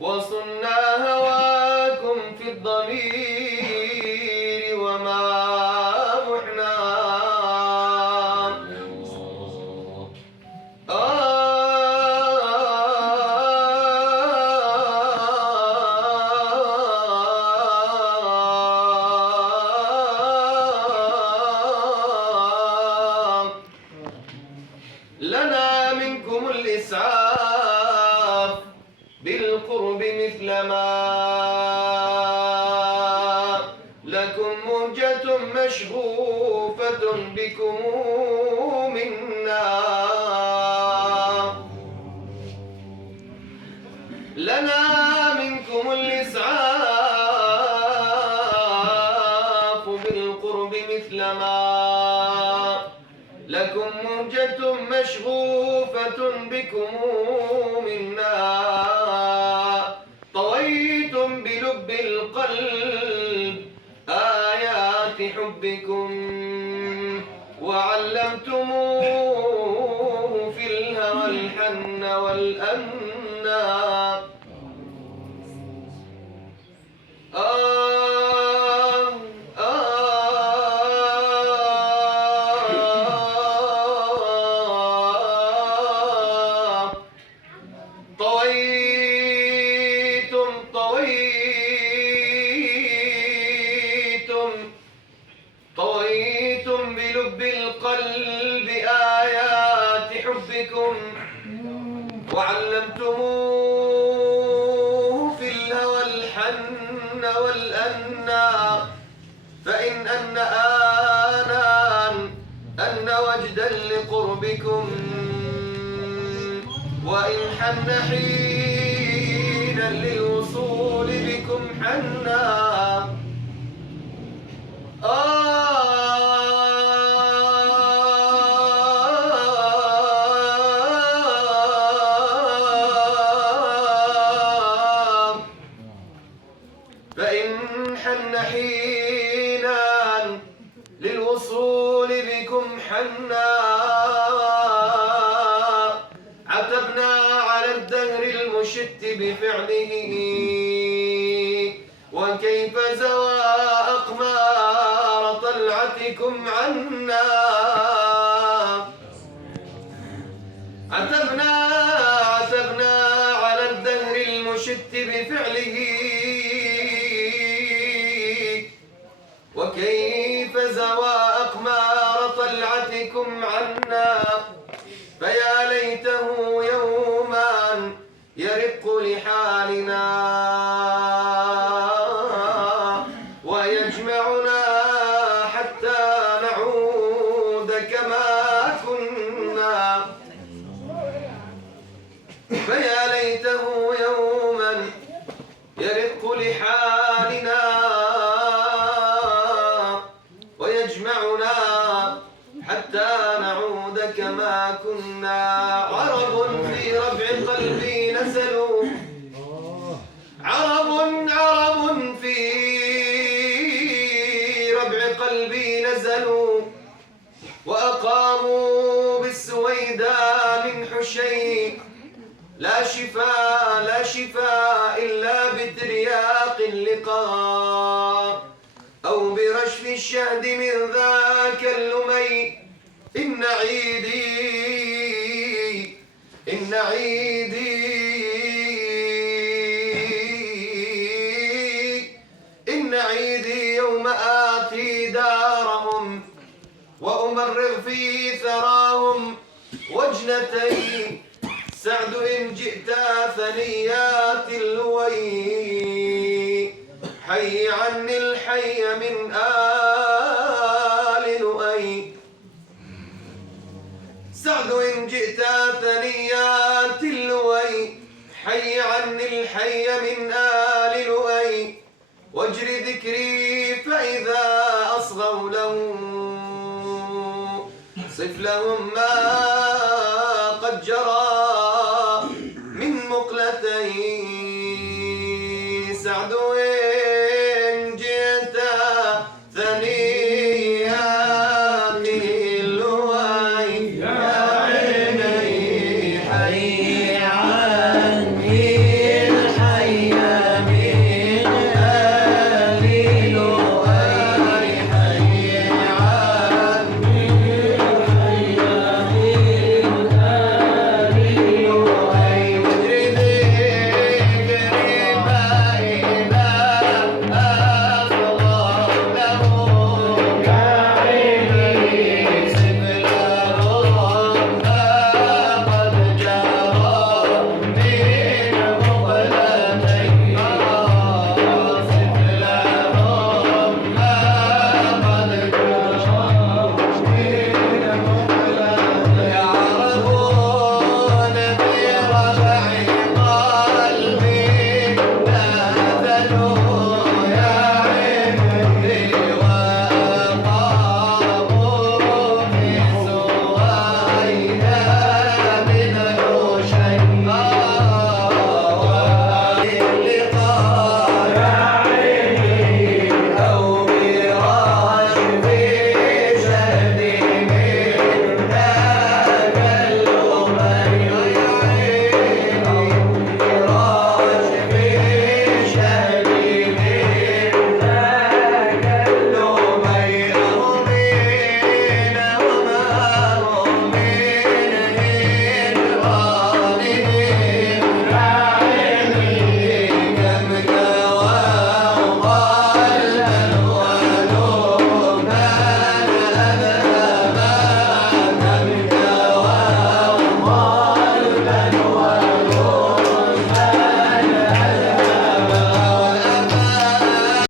وصلنا هواكم في الضمير وما محنا لنا منكم الإسعاف بالقرب مثل ما لكم مهجة مشغوفة بكم منا لنا منكم الإسعاف بالقرب مثل ما لكم مهجة مشغوفة بكم منا طويتم بلب القلب آيات حبكم وعلمتموه في الهوى الحن والأمنا طويتم بلب القلب آيات حبكم وعلمتموه في الهوى الحن والأنى فإن أن آنان أن وجدا لقربكم وإن حن حينا للوصول بكم حنا فإن حن حينا للوصول بكم حنا عتبنا على الدهر المشت بفعله وكيف زوى أقمار طلعتكم عنا عتبنا على الدهر المشت بفعله وكيف زوى أقمار طلعتكم عنا فيا ليته يوما يرق لحالنا ويجمعنا حتى نعود كما كنا فيا ليته يوما يرق لحالنا ويجمعنا حتى نعود كما كنا عرب في ربع قلبي نزلوا عرب في ربع قلبي نزلوا وأقاموا بالسويداء من حشي لا شفاء إلا بترياق اللقاء أو برشف الشهد من ذاك اللمي إن عيدي يوم آتي دارهم وأمرغ في ثراهم وجنتي سعد إن جئت ثنيات اللوي حي عني الحي من آل لؤي سعد إن جئت ثنيات اللوي حي عني الحي من آل لؤي واجر ذكري فإذا أصغوا له صف لهم ما قد جرى من مقلتي سعد إن جئت ثنيات اللوي يا عيني حي غاب